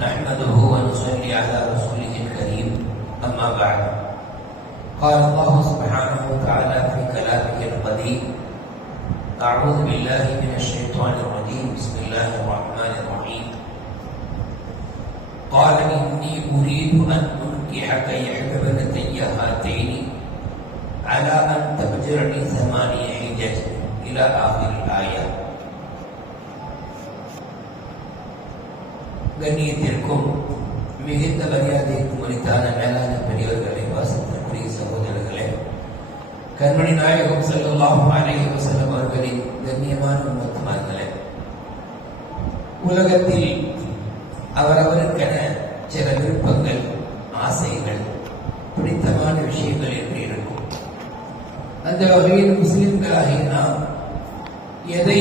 نحمده ونصلي على رسوله الكريم، أما بعد. قال الله سبحانه وتعالى في كلامه القديم، أعوذ بالله من الشيطان الرجيم، بسم الله الرحمن الرحيم. قال إني أريد أن أنكحك إحدى ابنتي هاتين على أن تأجرني ثمانية حجج إلى آخر الآية. கண்ணியத்திற்கும் மிகுந்த மரியாதைக்கும் அளித்தான மேலான பெரியவர்களை வாசத்திற்குரிய சகோதரர்களே கண்மணி நாயகம் செல்லலாம் அலைஹி செல்லும் அவர்களின் கண்ணியமான உண்மத்துமார்களே. உலகத்தில் அவரவருக்கென சில விருப்பங்கள் ஆசைகள் பிடித்தமான விஷயங்கள் என்று இருக்கும். அந்த வகையில் முஸ்லிம்களாகிய நாம் எதை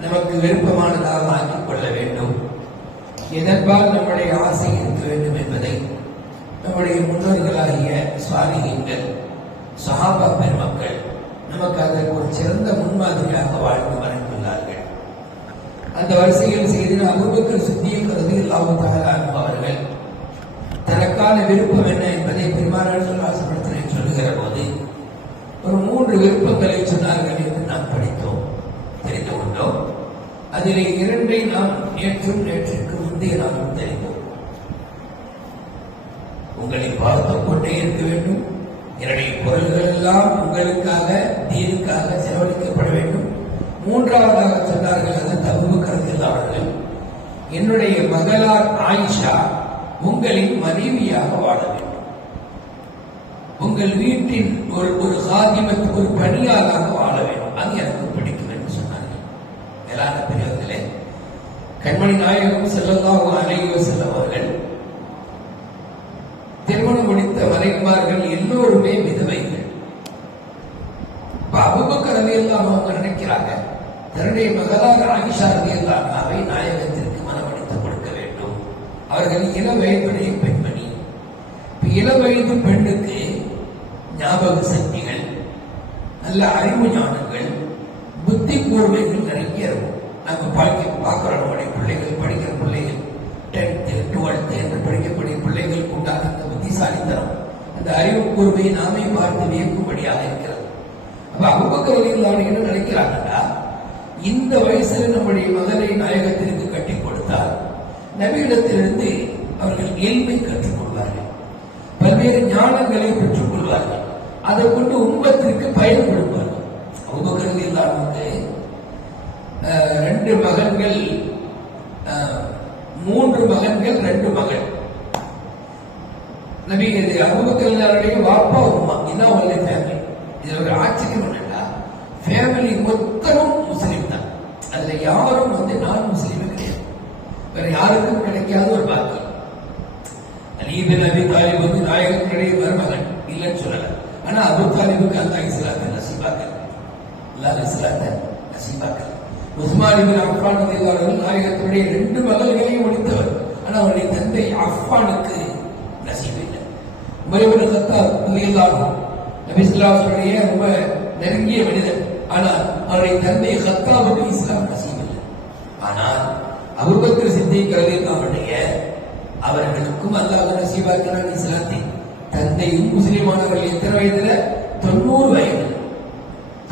நமக்கு விருப்பமானதாக ஆக்கிக் கொள்ள வேண்டும்? எதற்கால் நம்முடைய ஆசை இருக்க வேண்டும் என்பதை நம்முடைய முன்னோர்களாகிய சுவாமிகள் சஹாபா பெருமக்கள் நமக்கு அதற்கு ஒரு சிறந்த முன்மாதிரியாக வாழ்ந்து வரைந்துள்ளார்கள் அந்த வரிசையில் செய்து அபுபக்கர் சித்திய கருதி அவர்கள் தனக்கான விருப்பம் என்ன என்பதை பெருமாள் சொல்லாசனத்திலே சொல்லுகிற போது ஒரு மூன்று விருப்பங்களை சொன்னார்கள் என்று நாம் படித்தோம் தெரிந்து கொண்டோம். அதிலே இரண்டை நாம் நேற்றும் நேற்று முந்தைய தெரிந்தோம் உங்களை பார்த்துக் கொண்டே இருக்க வேண்டும். என்னுடைய குரல்கள் எல்லாம் உங்களுக்காக தீனுக்காக செலவழிக்கப்பட வேண்டும். மூன்றாவதாக சொன்னார்கள் அது தகுவு கருதில் அவர்கள் என்னுடைய மகளார் ஆயிஷா உங்களின் மனைவியாக வாழ வேண்டும். உங்கள் வீட்டின் ஒரு ஒரு சாதிமத் ஒரு பணியாளாக வாழ வேண்டும். அது எனக்கு பிடிக்கும் என்று சொன்னார்கள். எல்லாரும் கண்மணி நாயகம் செல்லல்லாஹு அலைஹி வஸல்லம் அவர்கள் திருமணம் முடித்த மனைவிமார்கள் எல்லோருமே விதவைகள். அபுபக்கர் ரலியல்லாஹு அவங்க நினைக்கிறாங்க தன்னுடைய மகளார் ஆயிஷா ரலியல்லாஹு அவை நாயகத்திற்கு மனமடித்து கொடுக்க வேண்டும். அவர்கள் இள வயதுடைய பெண்மணி. இப்ப இள வயது பெண்ணுக்கு ஞாபக சக்திகள் நல்ல அறிவு ஞானங்கள் புத்தி கூர்மைகள் நிறைய இருக்கும். நாங்கள் படிக்க பார்க்கிறோம் நம்முடைய பிள்ளைகள் படிக்கிற பிள்ளைகள் டென்த்து டுவெல்த்து என்று படிக்கக்கூடிய பிள்ளைகளுக்கு உண்டான அந்த புத்திசாலித்தனம் அந்த அறிவு கூர்மையை நாமே பார்த்து வியக்கும்படியாக இருக்கிறது. அப்ப அபுபக்கரவியலான என்ன நினைக்கிறாங்கன்னா இந்த வயசுல நம்முடைய மகனை நாயகத்திற்கு கட்டி கொடுத்தால் நவீனத்திலிருந்து அவர்கள் இயல்பை கற்றுக்கொள்வார்கள் பல்வேறு ஞானங்களை பெற்றுக் கொள்வார்கள். அதை கொண்டு உம்மத்திற்கு பயன் கொடுப்பார்கள். வந்து ரெண்டு மகன்கள் மூன்று மகன்கள் ரெண்டு மகள். நபி இது அபுபக்கருடைய வாப்பா உமா இதான் உள்ள ஃபேமிலி இது ஒரு ஆச்சரியம் என்னன்னா ஃபேமிலி மொத்தமும் முஸ்லீம் தான். அதுல யாரும் வந்து நான் முஸ்லீம் கிடையாது. வேற யாருக்கும் கிடைக்காத ஒரு பாக்கியம். அலீபின் நபி தாலிப் வந்து நாயகத்தினுடைய மருமகன் இல்லைன்னு சொல்லல. ஆனா அபு தாலிபுக்கு அல்லா இஸ்லாத்தை நசீபாக்கல் அல்லாஹ் இஸ்லாத்தை நசீபாக்கல். உஸ்மானிபின் அஃபான் அவர்கள் நாயகத்தினுடைய ரெண்டு மகள்களையும் முடித்தவர் ஆனா அவருடைய தந்தை அஃபானுக்கு நசீப் இல்லை. உமரிபின் சத்தார் ரலியல்லாஹு நபி ஸல்லல்லாஹு ரொம்ப நெருங்கிய மனிதன் ஆனால் அவருடைய தந்தை ஹத்தாவுக்கு இஸ்லாம் நசீப் இல்லை. ஆனால் அபுபக்கர் சித்திக் ரலியல்லாஹுடைய அவர்களுக்கும் அல்லாஹ் நசீபாக்கிறான் இஸ்லாத்தை. தந்தையும் முஸ்லிமானவர்கள் எத்தனை வயதுல? தொண்ணூறு வயது.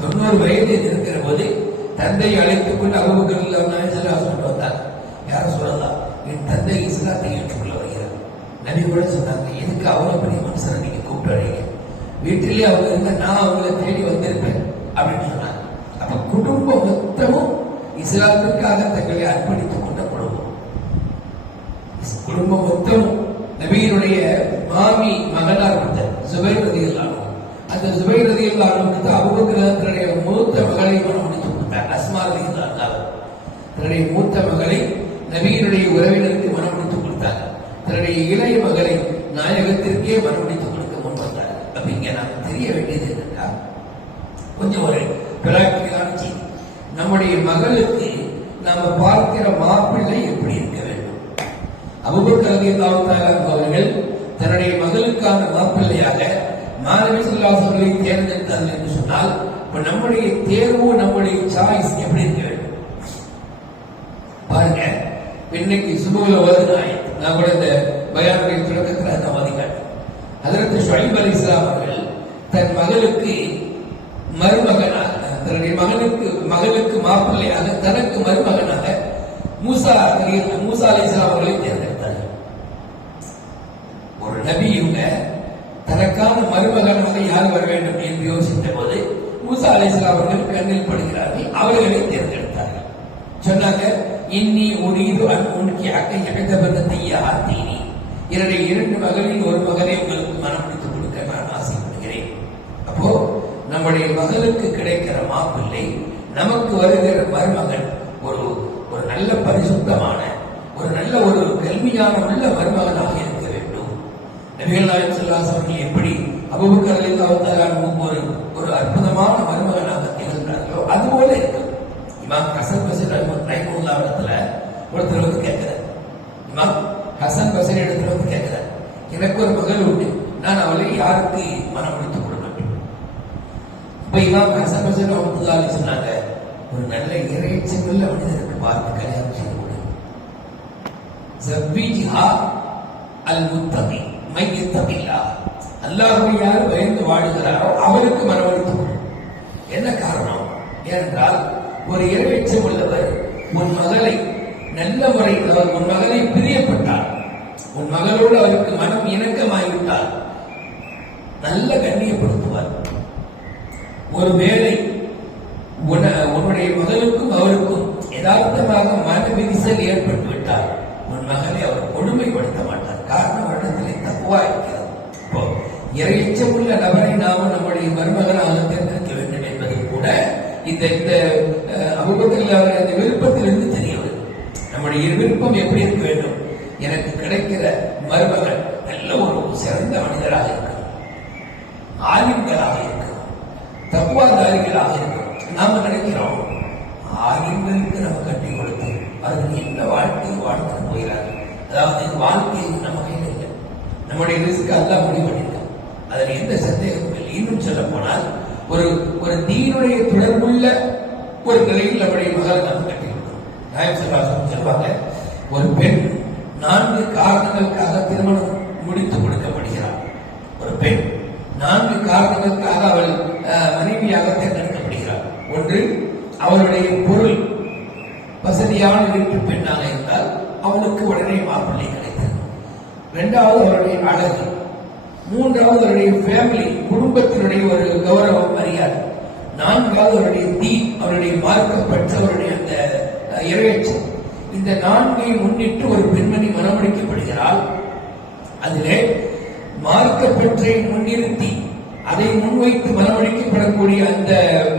தொண்ணூறு வயதில் இருக்கிற போது தந்தையை அழைத்துக் கொண்டு அபுபக்கர் ரலியல்லாஹு சொல்லிட்டு வந்தார். யாரும் சொல்லலாம் என் தந்தை இஸ்லாத்தை ஏற்றுக்கொள்ள வருகிறார். நபி கூட சொன்னாங்க எதுக்கு அவ்வளவு பெரிய மனுஷனை நீங்க கூப்பிட்டு வரீங்க? வீட்டிலேயே அவங்க இருந்தா நான் அவங்கள தேடி வந்திருப்பேன். அப்படின்னு சொன்னாங்க. அப்ப குடும்பம் மொத்தமும் இஸ்லாத்திற்காக தங்களை அர்ப்பணித்துக் கொண்ட குடும்பம். குடும்பம் மொத்தம் நபியினுடைய மாமி மகனார் வந்த சுபை ரதியல்லாஹு அந்த சுபை ரதியல்லாஹுக்கு தான் அபூபக்கர் மூத்த மகளை மனம் தன்னுடைய மூத்த மகளை நபியினுடைய உறவினருக்கு மனம் முடித்துக் கொடுத்தார். தன்னுடைய இளைய மகளை நாயகத்திற்கே மனம் முடித்துக் கொடுக்க முன்வந்தார் அப்படிங்க நாம் தெரிய வேண்டியது என்னன்னா கொஞ்சம் ஒரு பிராக்டிகலான செய்தி நம்முடைய மகளுக்கு நாம பார்க்கிற மாப்பிள்ளை எப்படி இருக்க வேண்டும்? அபுபக்கரதி அவர்கள் தன்னுடைய மகளுக்கான மாப்பிள்ளையாக மாணவி சொல்லாசர்களை தேர்ந்தெடுத்தார்கள் என்று சொன்னால் நம்முடைய தேர்வு நம்முடைய சாய்ஸ் எப்படி இருக்க? பாருங்க இன்னைக்கு சுபுல வருதாய் நான் கூட இந்த பயானுடைய தொடக்கத்தில் அந்த மதிகள் அதற்கு ஷுவைப் அலி இஸ்லாம் அவர்கள் தன் மகளுக்கு மருமகனாக தன்னுடைய மகனுக்கு மகளுக்கு மாப்பிள்ளையாக தனக்கு மருமகனாக மூசா மூசா அலி இஸ்லாம் அவர்களை தேர்ந்தெடுத்தார். ஒரு நபி இவங்க தனக்கான மருமகனாக யார் வர வேண்டும் என்று யோசித்த போது மூசா அலிஸ்லாம் அவர்கள் கண்ணில் படுகிறார்கள். அவர்களை தேர்ந்தெடுத்தார்கள் சொன்னாங்க இன்னி ஒரு இது அக்கை இழந்தபந்தத்தையா ஆத்தீனி என்னுடைய இரண்டு மகளில் ஒரு மகனை உங்களுக்கு மனம் பிடித்துக் கொடுக்க நான் ஆசைப்படுகிறேன். அப்போ நம்முடைய மகளுக்கு கிடைக்கிற மாப்பிள்ளை நமக்கு வருகிற மருமகன் ஒரு ஒரு நல்ல பரிசுத்தமான ஒரு நல்ல ஒரு கல்வியான உள்ள மருமகனாக இருக்க வேண்டும். நபிகள் நாயகம் ஸல்லல்லாஹு அவர்கள் எப்படி அபூபக்கர் ரலியல்லாஹு தஆலா ஒரு ஒரு அற்புதமான மருமகனாக திகழ்ந்தார்களோ அதுபோல இருக்கு இமாம் ஹசன் பசரி ரஹ்மத்துல்லாஹி இடத்துல ஒருத்தர் வந்து கேட்கிறார். இமாம் ஹசன் பசரி இடத்துல வந்து கேட்கிறார். எனக்கு ஒரு மகள் உண்டு. நான் அவளை யாருக்கு மனம் முடித்துக் கொடுக்க வேண்டும் இப்ப இமாம் ஹசன் பசரி ரஹ்மத்துல்லாஹி அலைஹி சொன்னாங்க ஒரு நல்ல இறைச்சமுள்ள மனிதனுக்கு பார்த்து கல்யாணம் செய்து கொடு ஜவ்வீஜிஹா அல் முத்தகி மையத்தமில்லா அல்லாஹ்வை யார் பயந்து வாழுகிறாரோ அவருக்கு மனமளித்துக் என்ன காரணம்? ஏனென்றால் ஒரு இறைவேச்சம் உள்ளவர் உன் மகளை நல்ல முறையில் அவர் உன் மகளை பிரியப்பட்டார். உன் மகளோடு அவருக்கு மனம் இணக்கமாகிவிட்டார் நல்ல கண்ணியப்படுத்துவார். ஒரு வேலை உன்னுடைய மகளுக்கும் அவருக்கும் யதார்த்தமாக மன விரிசல் ஏற்பட்டு விட்டார் உன் மகனை அவர் கொடுமைப்படுத்த மாட்டார். காரணம் இடத்திலே தப்புவா இருக்கிறது இப்போ இறையச்சம் உள்ள நபரை நாம் நம்முடைய மருமகனாக தேர்ந்தெடுக்க வேண்டும் என்பதை கூட இந்த இந்த அபுபத்தில் அவர் அந்த விருப்பத்திலிருந்து தெரிய வருது நம்முடைய விருப்பம் எப்படி இருக்க வேண்டும்? எனக்கு கிடைக்கிற மருமகன் நல்ல ஒரு சிறந்த மனிதராக இருக்கணும். ஆலிம்களாக இருக்கணும். தக்குவாதாரிகளாக இருக்கணும். நாம நினைக்கிறோம் ஆலிம்களுக்கு நம்ம கட்டி கொடுத்து அதுக்கு என்ன வாழ்க்கையை வாழ்த்து போகிறாங்க அதாவது வாழ்க்கை நம்ம கையில் இல்லை. நம்முடைய ரிஸ்க் அல்ல முடிவு அதில் எந்த சந்தேகமும் இல்லை. இன்னும் சொல்ல போனால் ஒரு ஒரு தீனுடைய தொடர்புள்ள ஒரு நிலையில் நம்முடைய மகளை நாம் கட்டி நாயம் சொல்வாங்க ஒரு பெண் நான்கு காரணங்களுக்காக திருமணம் முடித்து கொடுக்கப்படுகிறார் ஒரு பெண் நான்கு காரணங்களுக்காக அவள் மனைவியாக தேர்ந்தெடுக்கப்படுகிறார் ஒன்று அவளுடைய பொருள் வசதியான வீட்டு பெண்ணாக இருந்தால் அவளுக்கு உடனே மாப்பிள்ளை கிடைத்தது. இரண்டாவது அவருடைய அழகு. மூன்றாவது அவருடைய ஃபேமிலி குடும்பத்தினுடைய ஒரு கௌரவம் மரியாதை நான்காவது அவருடைய தீ அவருடைய மார்க்கம் அவருடைய அந்த அஹ், இந்த நான்கை முன்னிட்டு ஒரு பெண்மணி மனமடிக்கப்படுகிறாள். அதிலே மார்க்கப்பற்றை முன்னிறுத்தி அதை முன்வைத்து மனமளிக்கப்படக்கூடிய அந்த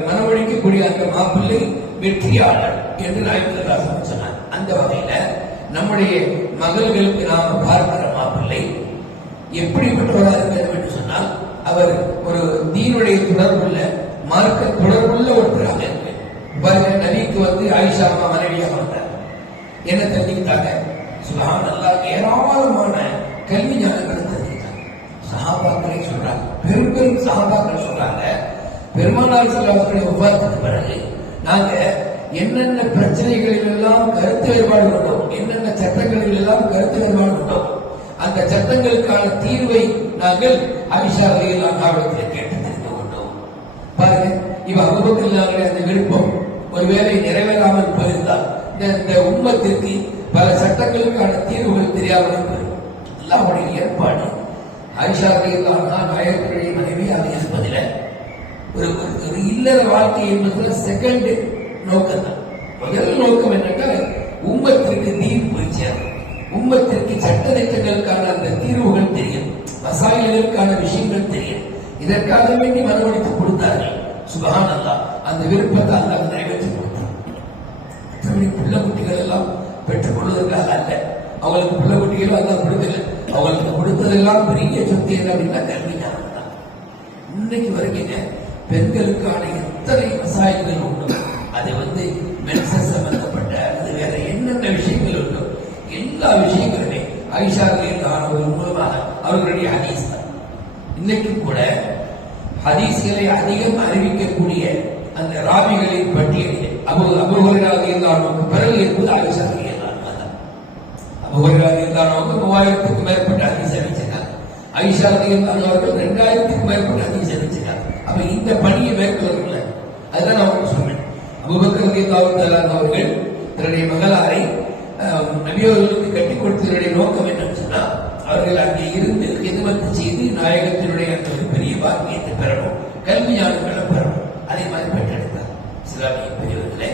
மனமளிக்கக்கூடிய அந்த மாப்பிள்ளை வெற்றியாளர் என்று நாயக்கராசன் சொன்னார். அந்த வகையில நம்முடைய மகள்களுக்கு நாம் பார்க்கிற மாப்பிள்ளை எப்படிப்பட்டவராக இருக்க வேண்டும் என்று சொன்னால் அவர் ஒரு தீனுடைய தொடர்புள்ள மார்க்க தொடர்புள்ள ஒருத்தராக இருக்கு பாருங்க நபிக்கு வந்து ஆயிஷா அம்மா மனைவியாக வந்தார் என்ன தெரிஞ்சுக்கிட்டாங்க? சுகான் நல்லா ஏராளமான கல்வி ஞானங்களை தெரிஞ்சுக்கிட்டாங்க. சகாபாக்களை சொல்றாங்க. பெரும் பெரும் சகாபாக்கள் சொல்றாங்க. பெருமானார் செல்வர்களை உபாரத்துக்கு பிறகு நாங்க என்னென்ன பிரச்சனைகளில் எல்லாம் கருத்து வேறுபாடு கொண்டோம் என்னென்ன சட்டங்களில் எல்லாம் கருத்து வேறுபாடு கொண்டோம் அந்த சட்டங்களுக்கான தீர்வை நாங்கள் அபிஷா அலியில் அண்ணாவிடத்தில் கேட்டு தெரிந்து கொண்டோம் பாருங்க இவ அபுபக்கல்லாவுடைய அந்த விருப்பம் ஒருவேளை நிறைவேறாமல் போயிருந்தால் இந்த உண்மத்திற்கு பல சட்டங்களுக்கான தீர்வுகள் தெரியாமல் போயிடும். அல்லாஹ்வுடைய ஏற்பாடு. ஆயிஷா ரலியல்லாஹு நாயகருடைய மனைவியாக இருப்பதில் ஒரு ஒரு- ஒரு இல்லற வாழ்க்கை என்பதுல செகண்ட் நோக்கம் தான் முதல் நோக்கம் என்னன்னா உம்மத்திற்கு நீர் போய் சேரும் உம்மத்திற்கு சட்ட திட்டங்களுக்கான அந்த தீர்வுகள் தெரியும். மசாயல்களுக்கான விஷயங்கள் தெரியும். இதற்காக வேண்டி மனவழித்து கொடுத்தார்கள். சுபகான் அல்லா அந்த விருப்பத்தை அல்லாஹ் நிறைவேற்றி கொடுத்தார் பிள்ளை குட்டிகள் எல்லாம் பெற்றுக்கொள்வதற்காக அல்ல. அவங்களுக்கு பிள்ளை குட்டிகளும் அதான் கொடுக்கல. அவங்களுக்கு கொடுத்ததெல்லாம் பெரிய சொத்து என்ன அப்படின்னா கல்வி இன்னைக்கு வரைக்கும் பெண்களுக்கான எத்தனை விவசாயங்கள் உண்டு? அதை வந்து மென்சஸ் சம்பந்தப்பட்ட அது வேற என்னென்ன விஷயங்கள் உண்டோ எல்லா விஷயங்களுமே ஐஷாரில் ஆனவர் மூலமாக அவர்களுடைய ஹதீஸ் தான் இன்னைக்கும் கூட ஹதீஸ்களை அதிகம் அறிவிக்கக்கூடிய அந்த ராபிகளின் பட்டியலில் அபு அபுஹராக இருந்தாலும் பிறகு என்பது ஆயிஷா தான். அப்ப அவர்கள் மூவாயிரத்துக்கும் மேற்பட்ட ஹதீஸ் அறிவிச்சிருக்காங்க. ஐஷா இருந்தானவர்கள் ரெண்டாயிரத்துக்கும் மேற்பட்ட ஹதீஸ் அறிவிச்சிருக்காங்க. அப்ப இந்த பணியை மேற்கொள்ளல அதுதான் நான் சொன்னேன் அபுபக்கர் அவர்கள் தன்னுடைய மகளாரை அஹ், நபியவர்களுக்கு கட்டி கொடுத்ததனுடைய நோக்கம் என்னன்னு சொன்னா அவர்கள் அங்கே இருந்து எதுவத்து செய்து நாயகத்தினுடைய அந்த ஒரு பெரிய பாக்கியத்தை பெறணும். கல்வி ஞானங்களை பெறணும். அதே மாதிரி பெற்றெடுத்தார். இஸ்லாமிய பெரியவர்களே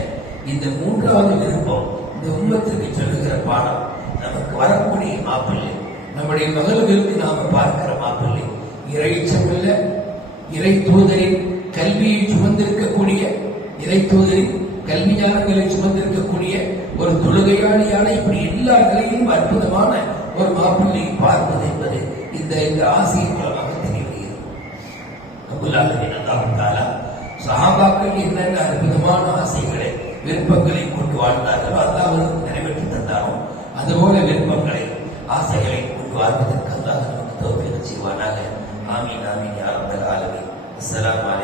இந்த மூன்றாவது விருப்பம் இந்த உண்மத்திற்கு சொல்லுகிற பாடம் நமக்கு வரக்கூடிய மாப்பிள்ளை. நம்முடைய மகளுக்கு நாம பார்க்கிற மாப்பிள்ளை. இறைச்சமுள்ள இறை தூதரின் கல்வியை சுமந்திருக்கக்கூடிய இறை தூதரின் கல்வி ஞானங்களை சுமந்திருக்கக்கூடிய ஒரு தொழுகையாளியாக இப்படி அற்புதமான ஒரு மாப்பிள்ளை பார்ப்பது என்பது இந்த இந்த ஆசையின் மூலமாக தெரியவில்லை அபுல்லாஹின் அல்லாஹ் சஹாபாக்கள் என்னென்ன அற்புதமான ஆசைகளை விருப்பங்களை கொண்டு வாழ்ந்தார்களோ அல்லாஹ் அவர்களுக்கு நிறைவேற்றி தந்தாரோ அதுபோல விருப்பங்களை ஆசைகளை கொண்டு வாழ்வதற்கு அல்லாஹ் நமக்கு தோல்வி செய்வானாக. ஆமீன் ஆமீன் யா ரப்பல் ஆலமீன். அஸ்ஸலாமு அலைக்கும்